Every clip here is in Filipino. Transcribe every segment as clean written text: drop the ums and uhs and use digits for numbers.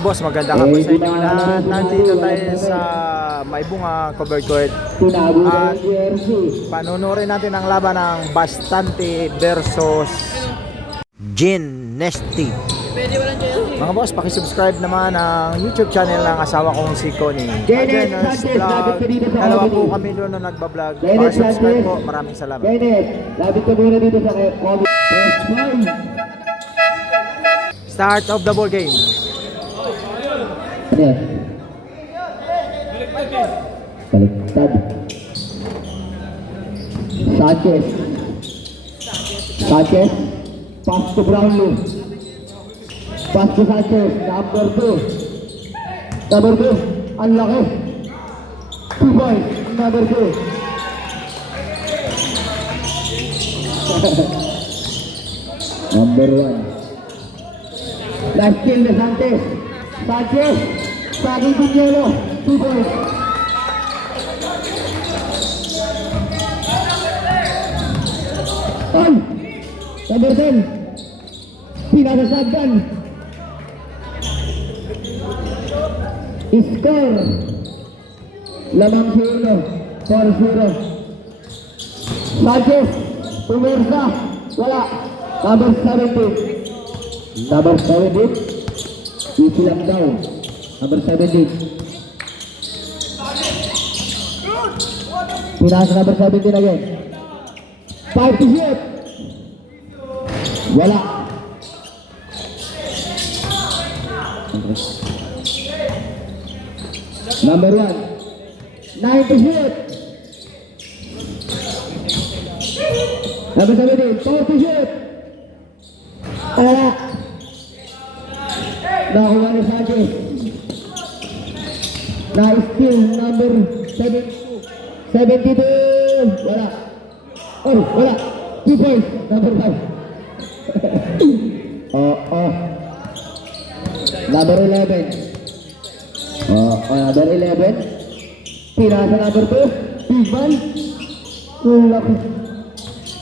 Mga boss, magandang hapon sa inyo lahat. Nandito tayo sa Maybunga Covered Court at panunurin natin ang laban ng Bastante versus Gin Nesty. Mga boss, pakisubscribe naman ang YouTube channel ng asawa kong si Connie. Jenner's Vlog. Dalawa po kami doon na nagbablog. Pakisubscribe po. Maraming salamat. Lapit ka muna dito sa COVID. Start of the ball game. Baliktad. Sanchez. Pass to Brownlee. Pass to Sanchez. Number 2. Ang laki. 2 points. Number 2. Number 1. Last kill na Sanchez. Saging Piñero, 2 points. Number 10. Pinasasagdan. Score. Lamang 0. 4-0. Sanchez, pumersa. Wala. Number 17. Easy lang daw. Number 17. Pinasa number 17 again. 5 to shoot. Wala. Number 1. 9 to shoot. Number 17. 4 to shoot. Wala. Nakuha ni Sanchez. Na-steal number 72. Wala. Wala. 2 points. Number 5. Number 11. Number 11. Pinasa number 2. Ivan.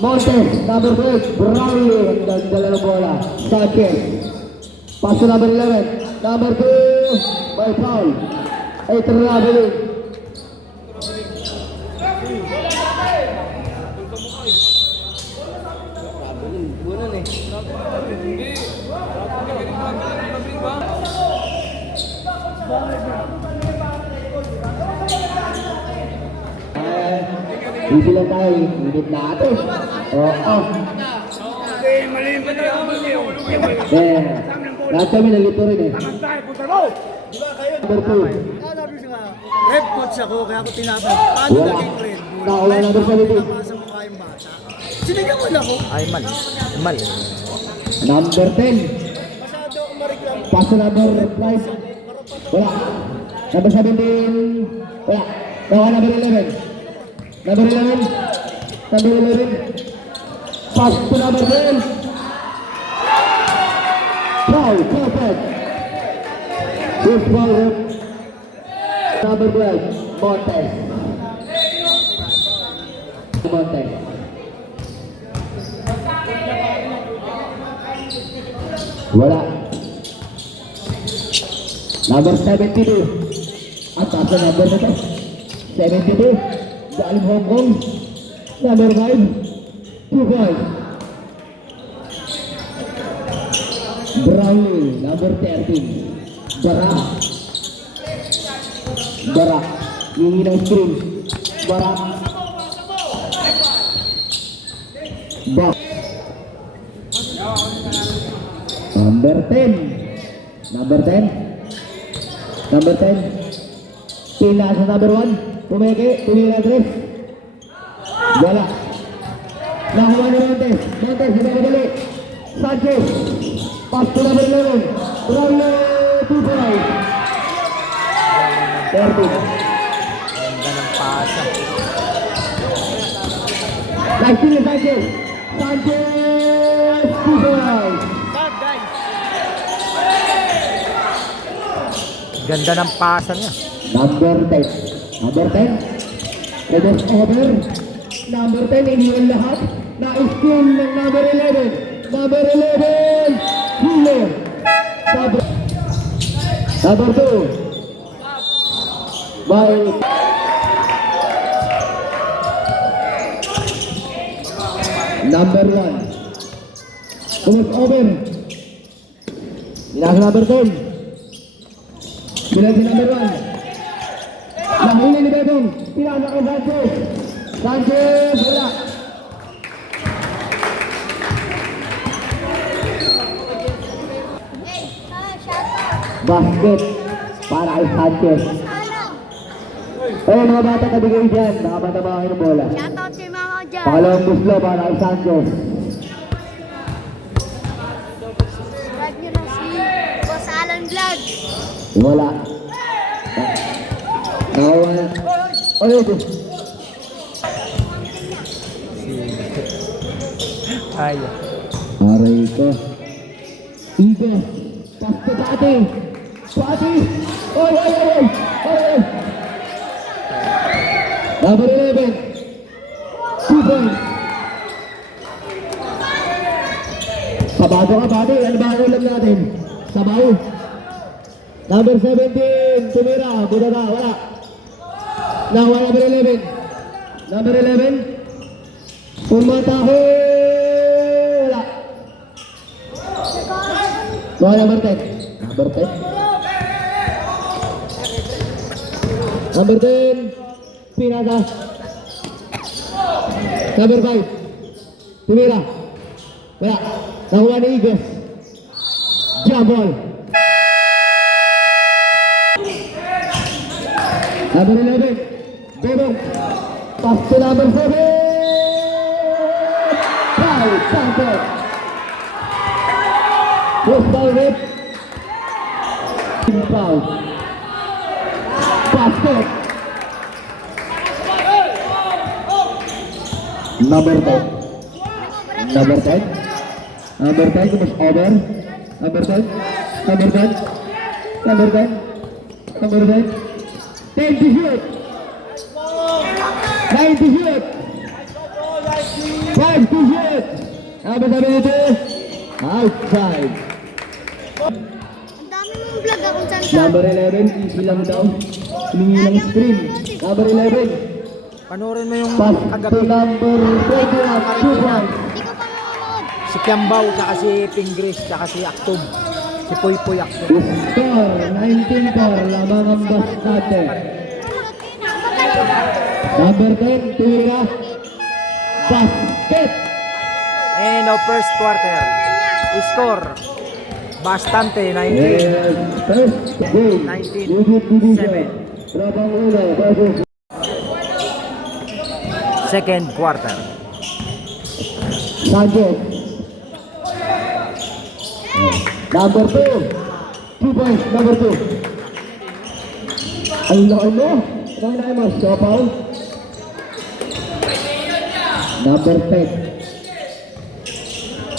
Montes. Number 12. Brownlee. Ang ganda ng bola. Sanchez. Pass to number 11. Number 2. By foul. Ay traveling. Easy lang tayo. Init natin. Lahat kami nalito rin eh. Number 2. Red coach ako, kaya ako tinatawag. Paano naging red? Nakuha number 17. Sa mukha yung bata. Sinigaw mo na ako. Ay, mali. Number 10. Masyado akong mareklam. Pass to number 5. Wala. Number 17. Wala. Nakuha number 11. Number 11. Pass to number 10. Foul. Perfect. This foul. Number 12. Montes. Wala. Number 72. At asa number na to? 72. Galing Hong Kong. Number 5. 2 points. Brownlee. Number 13. Barak. Yung ng screen. Barak. Number 10. Pinasa number 1. Tumira address. Wala. Nakuha ni Montes. Balik. Sanchez. Pass to number 11. Brownlee. 2 points. 30. Ganda ng pasa. Nice to Sanchez. 2 points. Ganda ng pasa niya. Number 10. Leaders over. Number 10, iniwan lahat. Na-steal ng number 11. Hilo. Number 2. By number 1. Tulis over. Pinasa number 10. Pinasa number 1. Nahuli ni Bebong. Pinasa kay Sanchez. Sanchez, wala. Basket para kay Sanchez. Mga bata kabigay dyan. Mga bata mga ng bola. Shoutout si Mama dyan. Pangalawang buslo para kay Sanchez. Subscribe nyo na si Boss Alan Vlog. Wala. Nawala. Oh, ito. Ay. Aray ko. Igo. Pasto Pati. Pati. Oy, oy, oy, oy. Oy, oy. Number 11. 2 points. Sabado ka, Pati. Ano ba ang ulam natin? Sabaw. Number 17. Tumira. Budada. Wala. Nawa number 11. Number 11. Pumataho. Wala. Nawa number 10. Number 10. Number 10. Pinada. Number 5. Tumira. Wala. Nakuha ni Igos. Jump ball. Number 11. Bebong. Pass to number 7. Foul. Sanchez. First foul hit. Foul. Basket. Number 10. Number 10. Number 10. Kumus over. Number 10. Number 10. Number 10. Number 10. 10 to shoot. 9 to shoot. 5 to shoot. Number 72. Outside. Ang dami mong vlog akong saan. Number 11. Easy lang daw. Humingi ng screen. Number 11. Panoorin mo yung Pass to kagabi. number 21. 2 points. Hindi ko pa manonood. Si Kiambao, tsaka si Pingris, tsaka si Aktob. Si Poy Poy Aktob. Score 19-4. Lamang ang basket. Number 10. Tumira. Basket. End of first quarter. Score. Bastante, 19. Yes, first game. 19, Unit division. 7. Trabang uno versus Second quarter. Sanchez. Number 2. 2 points. Number 2. Ay, laki mo. Ano na mo? Sopaw. Number 10.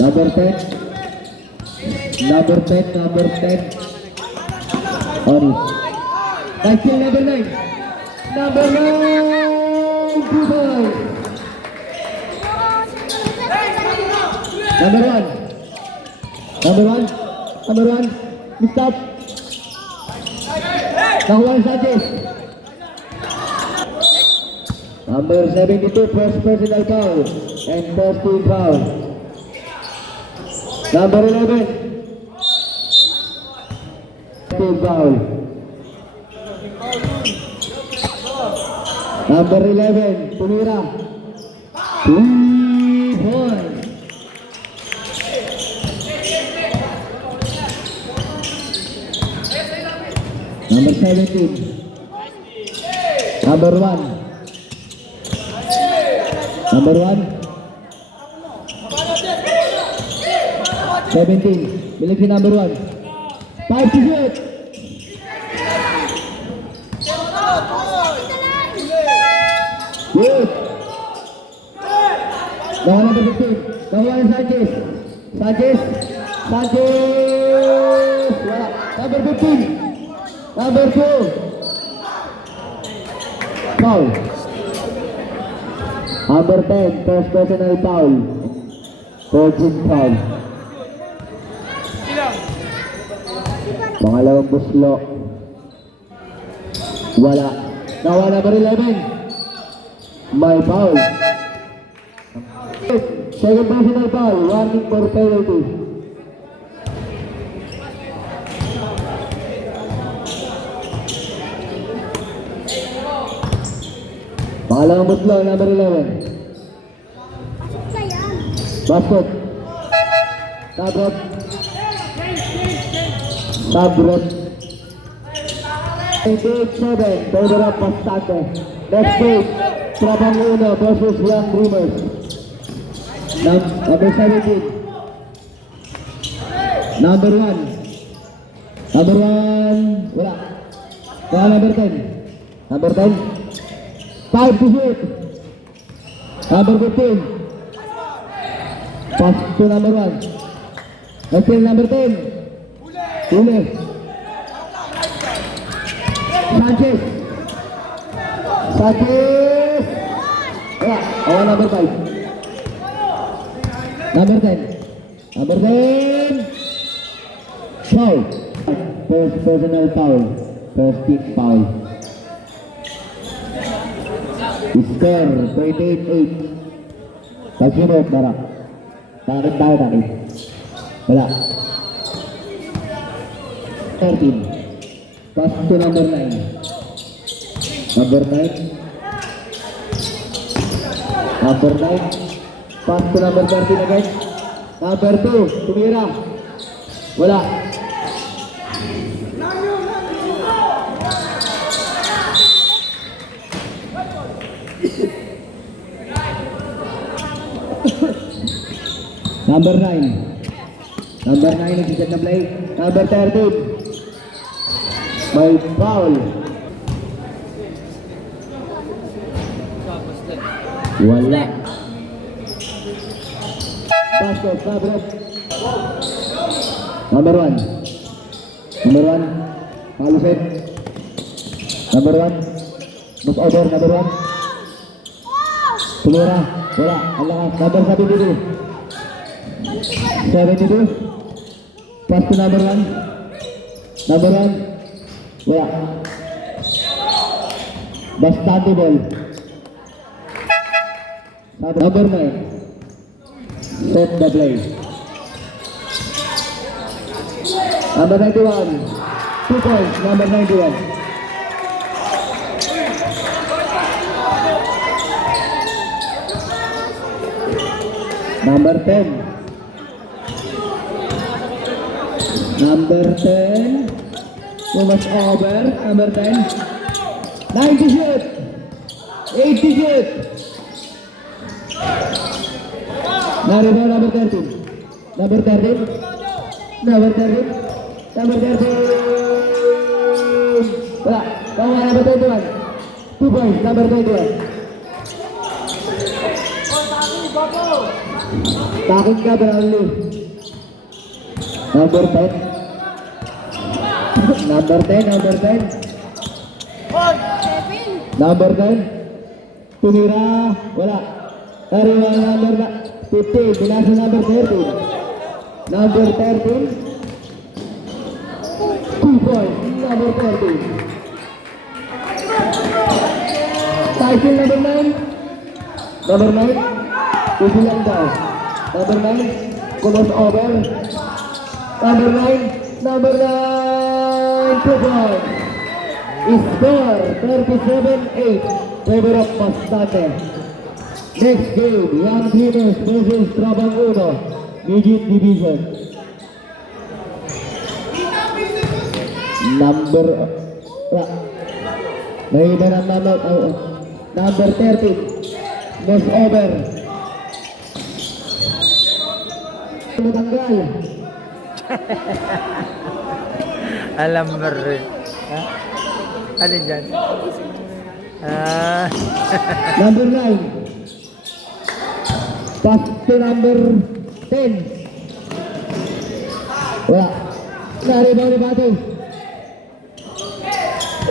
Number 10. Number 10. Number 10. Sorry. That's still number 9. Number 9. 2 points. Number 1. Number 1. Number 1. Missed out. Nakuha ni Sanchez. Number 72. First personal foul. And first team foul. Number 11. Team foul. Number 11. Tumira. 3 points. Number 17. Number 1. Number 1. 17. Bilik si number 1. 5 to shoot. Good. Nakuha number 15. Nakuha ni Sanchez. Sanchez. Sanchez. Wala. Number 15. Number 2. Foul. Number 10. First personal foul. Coaching foul. Pangalawang buslo. Wala. Nawa number 11. May foul. Second personal foul. Warning for penalty. Pangalawang butlo, number 11. Pasok na yan. Basket. Sabrot. Sabrot. 88-7. Favor of Bastante. Next game. Trabang Uno versus Young Dreamers. Number 17. Number 1. Number 1. Wala. Wala number 10. Number 10. 5 to shoot. Number 15. Pass to number 1. Let's say number 10. Huli. Sanchez. Sanchez. Wala. Wala number 5. Number 10. Number 10. Foul. First personal foul. First team foul. Score 28-8. Pagsunod, Barak. Takit tayo, takit. Wala. 13. Pass to number 9. Number 9. Number 9. Pass to number 13 again. Number 2. Tumira. Wala. Number 9. Number 9 nagsiset na play. Number 13. May foul. Wala. Basket, Sabrot. Number 1. Number 1. Foul set. Number 1. Mas over, number 1. Tumira. Wala. Ang lakas. Number 72. 72. Pass to number 1. Number 1. Wala. Bastante ball. Number 9. Set the play. Number 91. 2 points. Number 91. Number 10. Number 10. Too much over. Number 10. 90 shoot. 80 shoot. Naribau number 13. Number 13. Number 13. Number 13. Wala. Bawa number 21. 2 points. Number 21. Takot ka, Brownlee. Number 10. Number 10, number 10. 7. Number 10. Tumira. Wala. Nariwa number 15. Binasa number 13. Number 13. 2 points. Number 13. Tyson number 9. Number 9. Kusilang daw. Number 9. Kumos over. Number 9. Number 9. 2 points. Score 37-8. Favor of Bastante. Next game, Young Dreamers versus Trabang Uno, Midget Division. Number may iba ng number 13. Most over. Matanggal. Alam mo rin. Ha? Ano dyan? Number 9. Pass to number 10. Wala. Na-rebound ni Batu.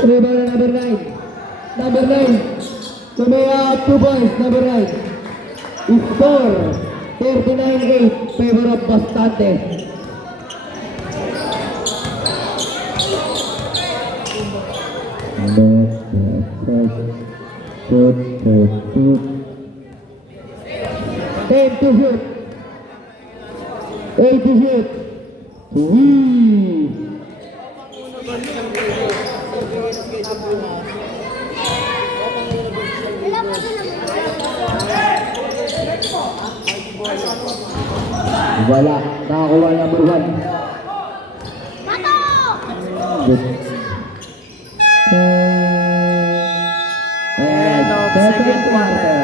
Rebound na number 9. Number 9. Tumaya 2 points. Number 9. Score 39-8. Favor of Bastante. Number Shoot. 10 to shoot. 8 to shoot. Wee! Wala. Nakakuha number 1. Bato! Good. End of second quarter.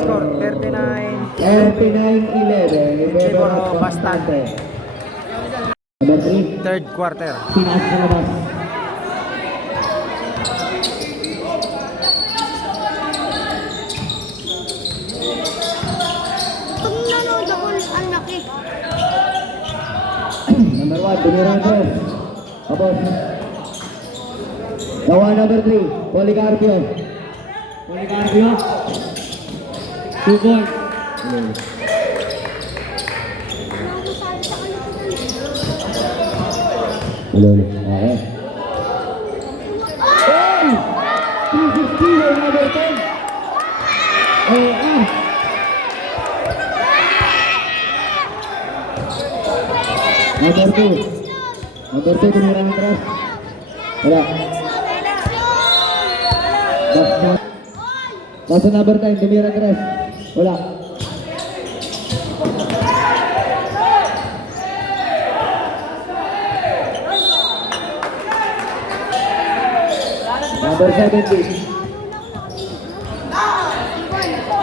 Score. 39. 39-11. Favor of Bastante. Number 3. Third quarter. Pinas sa labas. Pag nanood ako, ang laki. Number 1, Dumirantes. Tapos. Gawa number 3, Policarpio. 2 points. Ano sabi sa kalimutan? Okay. Hey! 360 number 10. Number 2, Dumirantes. Wala. Basta number 9, Dumirantes. Wala. Number 17.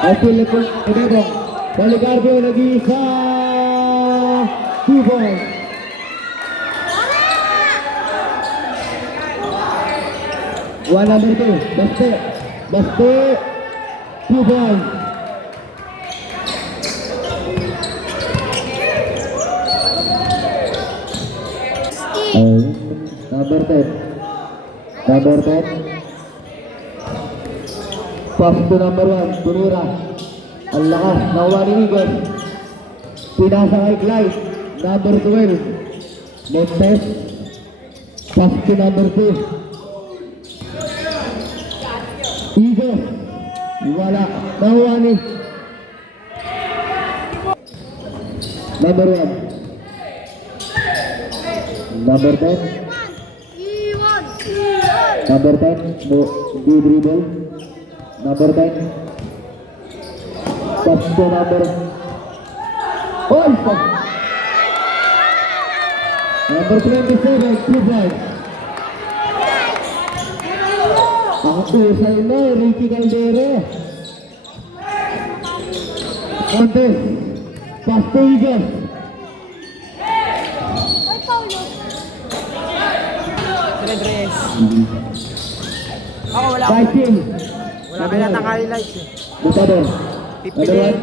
Asil po, Ebebo. Policarpio nag-iisa. 2 points. One number 2. Baste. 2 points. Number 10. Pass to number 1, Tunura. Ang lakas, nakuha ni Eagles. Pinasa kay Clyde. Number 12, Montes. Pass to number 2. Eagles. Wala. Nakuha ni number 1. Number 10. Iwan! Number 10, di dribble. Number 10. Pass to number. Oh! Number 27, 2 points. Ang kusay na, Ricky Caldera. Montes. Pass to Eagles. Ay, Paulo! Ako wala. 5 Wala kaya naka-highlights eh. Butador. Pipiliin.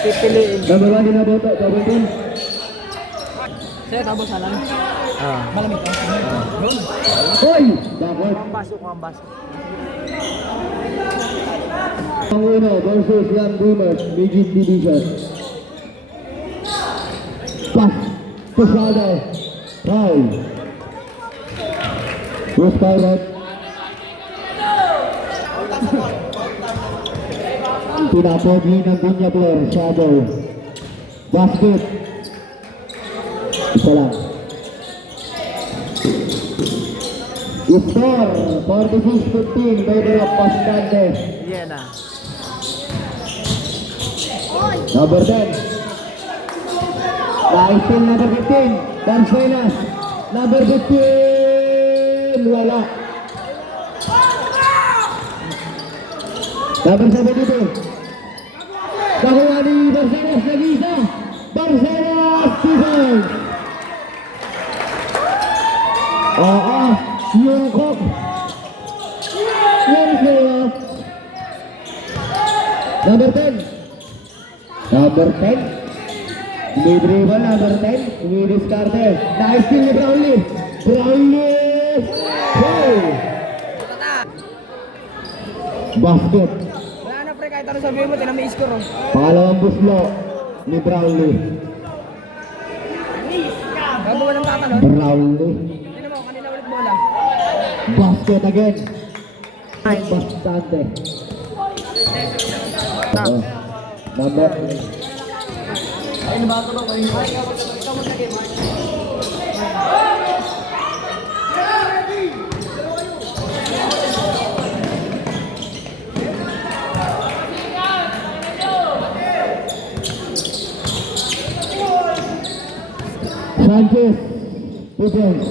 Pipiliin. Number 1 din na boto. Double team. Sir, tapos alam. Ah. Malamig ka. Yun. Hoy! Bakit? Mukhang baso. Ang uno versus Young Boomers, Midget Division. Pass. Pasado. Foul. Bruce Pirate. Pinapogi ng Bunya Blair. Shadow. Basket. Isa lang. Score 46-15, favor of Bastante. Yan na. Number 10. Nice steal number 15. Barcenas. Number 15. Wala. Number 72. Nakuha ni Barcenas. Nag-isa. Barcenas. 2 points. Yukok. Yan sila. Number 10. Number 10. Dribble number 10. Discarded. Nice steal ni Brownlee. Hey! Basket. Wala na pre, kahit ano sabihin mo, tinang may score oh. Pangalawang buslo ni Brownlee. Bago walang tatalon. Brownlee. Hindi naman, kanina ulit bola. Basket again. Bastante. Oh. Number. Sanchez, 2 points.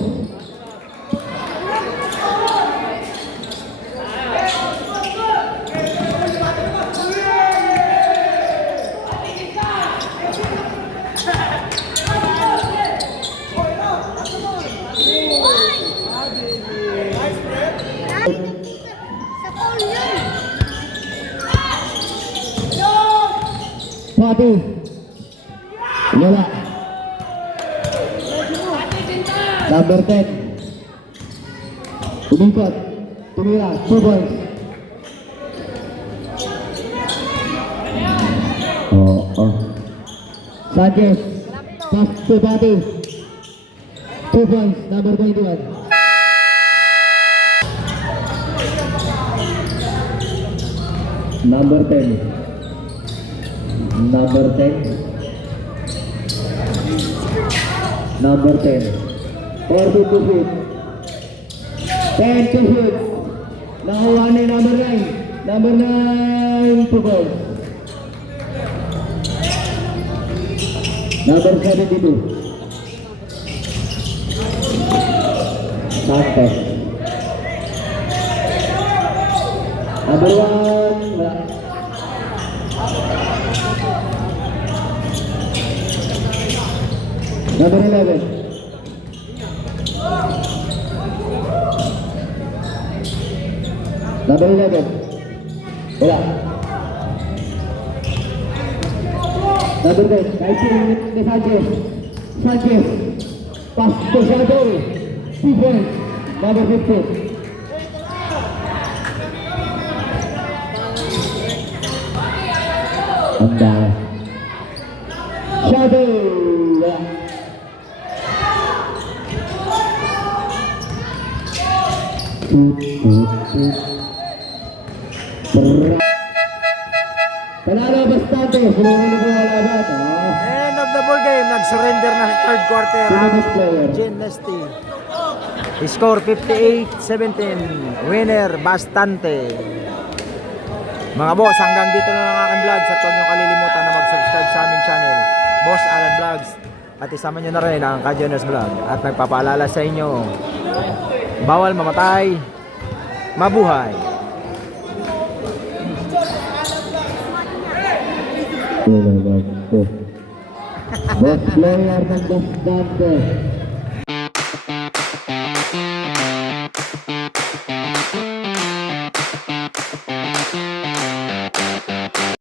Sa foul yun. Pati. Wala. Number 10. Umikot. Tumira. 2 points. Oh. Sanchez. Pass to Pati. 2 points. Number 21. Number 10. Number 10. Number 10. 4 to shoot. 10 to shoot. Nakuha na yung number 9. Number 9 to goal. Number 72. Santos. Number 1. Wala. Number 11. Number 11. Wala. Number 10. 19 ni Sanchez. Sanchez. Pass to Shadow. 2 points. Number 15. Anda. Shadow. Wala. Panalo bastante, sulungan na po ang laban. End of the ball game. Nag-surrender na sa third quarter ang Sino player? Genesty. Score 58-17. Winner Bastante. Mga boss, hanggang dito na lang aking vlog. At huwag nyo kalilimutan na mag-subscribe sa aming channel, Boss Alan Vlogs. At isama nyo na rin ang Kajonas Vlog. At nagpapaalala sa inyo, bawal mamatay, mabuhay. Best player ng Bastante.